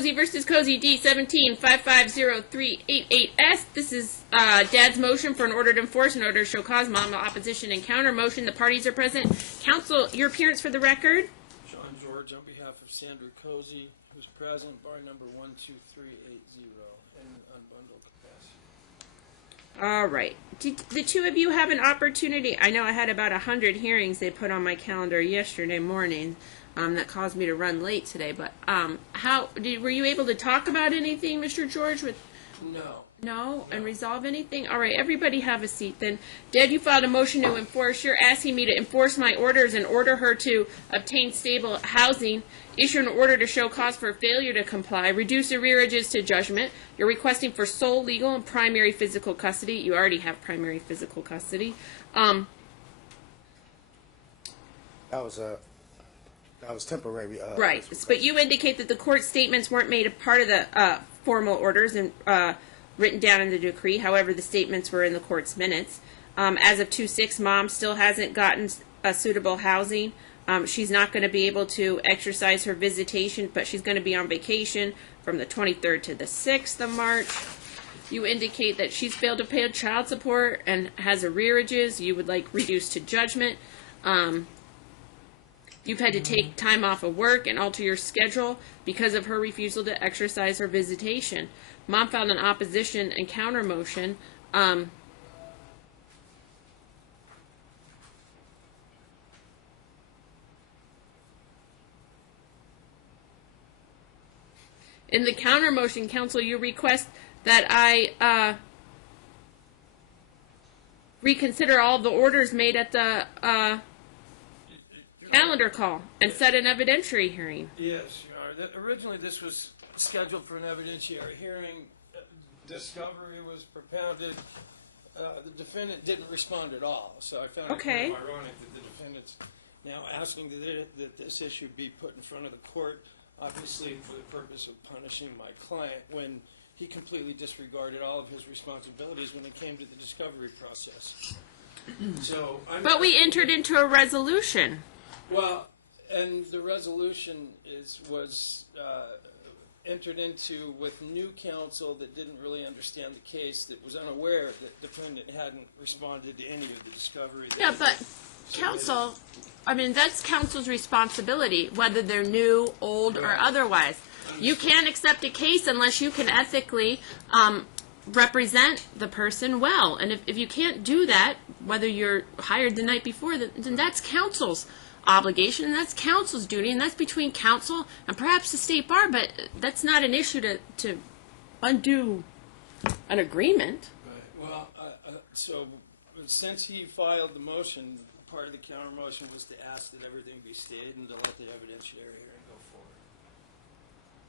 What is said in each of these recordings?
Cosey versus Cosey D17-550-388S. This is Dad's motion for an order to enforce, an order to show cause, mom opposition, and counter motion. The parties are present. Counsel, your appearance for the record. John George on behalf of Sandra Cosey, who's present, bar number 12380, in unbundled capacity. All right. Did the two of you have an opportunity? I know I had about 100 hearings they put on my calendar yesterday morning. That caused me to run late today. But were you able to talk about anything, Mr. George? No, and resolve anything? All right, everybody have a seat then. Dad, you filed a motion to enforce. You're asking me to enforce my orders and order her to obtain stable housing, issue an order to show cause for failure to comply, reduce arrearages to judgment. You're requesting for sole legal and primary physical custody. You already have primary physical custody. That was temporary. Right, but you indicate that the court statements weren't made a part of the formal orders and written down in the decree. However, the statements were in the court's minutes. As of 2/6, Mom still hasn't gotten suitable housing. She's not going to be able to exercise her visitation, but she's going to be on vacation from the 23rd to the 6th of March. You indicate that she's failed to pay child support and has arrearages. You would like reduced to judgment. You've had to take time off of work and alter your schedule because of her refusal to exercise her visitation. Mom filed an opposition and counter motion. In the counter motion, counsel, you request that I reconsider all the orders made at the calendar call and set an evidentiary hearing. Yes, Your Honor. Originally, this was scheduled for an evidentiary hearing. Discovery was propounded. The defendant didn't respond at all, so I found it kind of ironic that the defendant's now asking that this issue be put in front of the court, obviously for the purpose of punishing my client, when he completely disregarded all of his responsibilities when it came to the discovery process. But we entered into a resolution. Well, and the resolution was entered into with new counsel that didn't really understand the case, that was unaware that the defendant hadn't responded to any of the discovery. Yeah, but counsel, I mean, that's counsel's responsibility, whether they're new, old, or otherwise. You can't accept a case unless you can ethically represent the person well. And if you can't do that, whether you're hired the night before, then that's counsel's obligation, and that's counsel's duty, and that's between counsel and perhaps the state bar, but that's not an issue to undo an agreement. Right. Well, so since he filed the motion, part of the counter motion was to ask that everything be stayed and to let the evidentiary hearing go forward.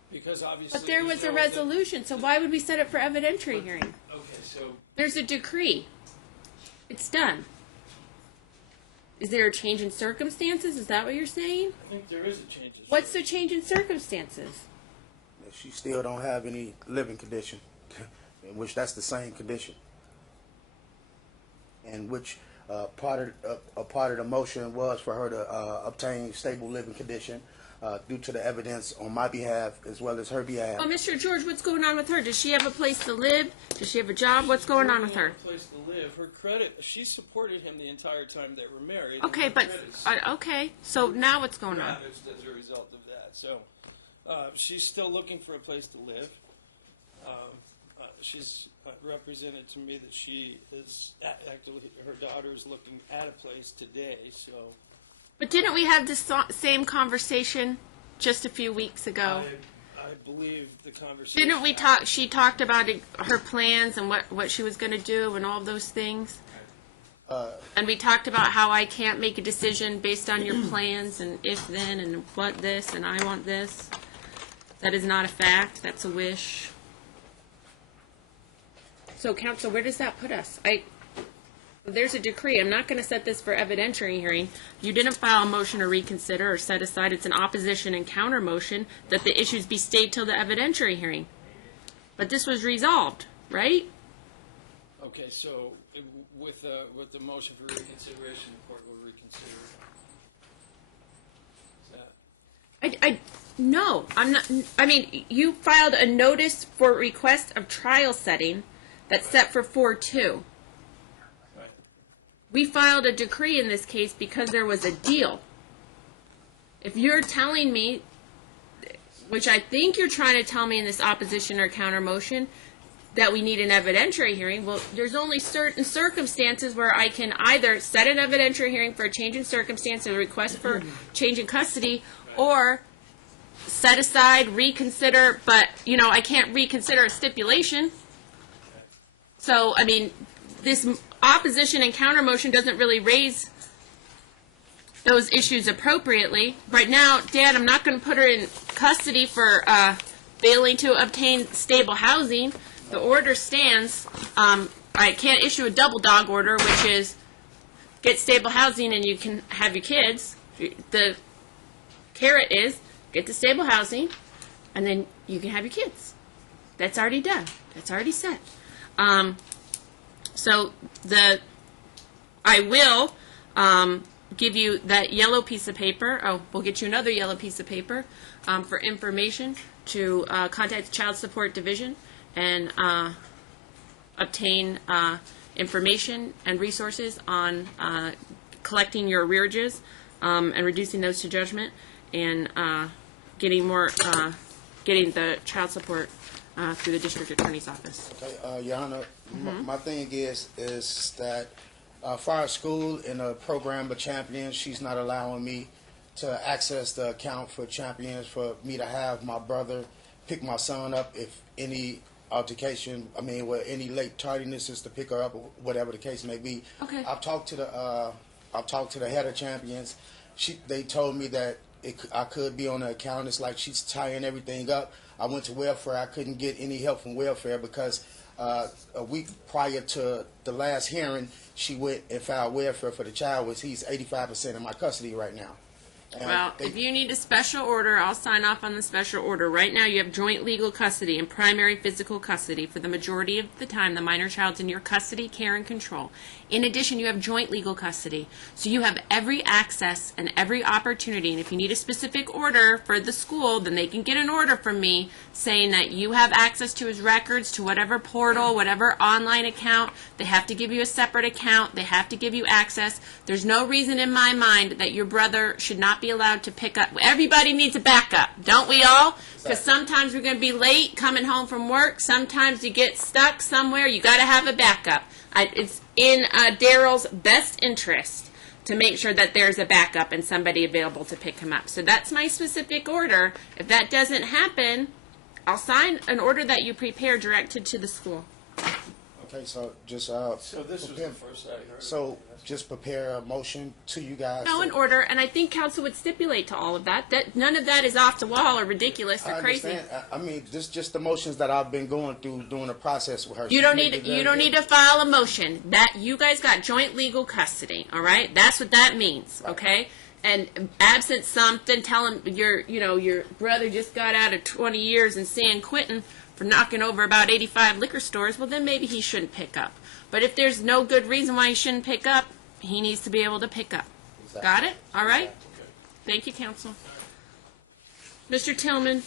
Because obviously... But there was a resolution, so why would we set it for evidentiary hearing? Okay, so... There's a decree. It's done. Is there a change in circumstances? Is that what you're saying? I think there is a change in What's the change in circumstances? She still don't have any living condition, in which that's the same condition, and which part of the motion was for her to obtain stable living condition due to the evidence on my behalf as well as her behalf. Oh, Mr. George, what's going on with her? Does she have a place to live? Does she have a job? What's going on with her? A place to live. Her credit. She supported him the entire time they were married. Okay, but okay. So now what's going on? As a result of that, so she's still looking for a place to live. She's represented to me that she is actually, her daughter is looking at a place today. So. But didn't we have this same conversation just a few weeks ago? I believe the conversation... Didn't we talk? She talked about her plans and what she was going to do and all of those things. And we talked about how I can't make a decision based on your plans and if then and what this and I want this. That is not a fact. That's a wish. So, counsel, where does that put us? There's a decree. I'm not going to set this for evidentiary hearing. You didn't file a motion to reconsider or set aside. It's an opposition and counter motion that the issues be stayed till the evidentiary hearing. But this was resolved, right? Okay, so with the motion for reconsideration, the court will reconsider. Is that? No, I'm not. I mean, you filed a notice for request of trial setting that's set for 4/2. Right. We filed a decree in this case because there was a deal. If you're telling me, which I think you're trying to tell me in this opposition or counter motion, that we need an evidentiary hearing, well, there's only certain circumstances where I can either set an evidentiary hearing for a change in circumstance, a request for change in custody, or set aside, reconsider, but, you know, I can't reconsider a stipulation. So, I mean, this opposition and counter motion doesn't really raise those issues appropriately. Right now, Dad, I'm not going to put her in custody for failing to obtain stable housing. The order stands. I can't issue a double dog order, which is get stable housing and you can have your kids. The carrot is get the stable housing and then you can have your kids. That's already done. That's already set. So I will give you that yellow piece of paper. Oh, we'll get you another yellow piece of paper for information to contact the Child Support Division and obtain information and resources on collecting your arrearages and reducing those to judgment and getting the child support through the district attorney's office. Okay, Your Honor, my thing is that far as school in the program of Champions, she's not allowing me to access the account for Champions for me to have my brother pick my son up if any altercation, where any late tardiness is to pick her up, or whatever the case may be. Okay. I've talked to the head of Champions. They told me that I could be on the account. It's like she's tying everything up. I went to welfare. I couldn't get any help from welfare because a week prior to the last hearing, she went and filed welfare for the child, which he's 85% in my custody right now. And well, if you need a special order, I'll sign off on the special order. Right now, you have joint legal custody and primary physical custody. For the majority of the time, the minor child's in your custody, care, and control. In addition, you have joint legal custody. So you have every access and every opportunity. And if you need a specific order for the school, then they can get an order from me saying that you have access to his records, to whatever portal, whatever online account. They have to give you a separate account. They have to give you access. There's no reason in my mind that your brother should not be allowed to pick up. Everybody needs a backup, don't we all? Because sometimes we're going to be late coming home from work. Sometimes you get stuck somewhere. You got to have a backup. It's in Daryl's best interest to make sure that there's a backup and somebody available to pick him up. So that's my specific order. If that doesn't happen, I'll sign an order that you prepare directed to the school. Okay, so just So this was the first I heard. So just prepare a motion to you guys. No, an order, and I think council would stipulate to all of that. That none of that is off the wall or ridiculous or I crazy. understand. This just the motions that I've been going through during the process with her. You don't need to file a motion. That you guys got joint legal custody. All right, that's what that means. Okay. And absent something, tell him your brother just got out of 20 years in San Quentin for knocking over about 85 liquor stores. Well, then maybe he shouldn't pick up. But if there's no good reason why he shouldn't pick up, he needs to be able to pick up. Exactly. Got it? All right? Okay. Thank you, counsel. Mr. Tillman.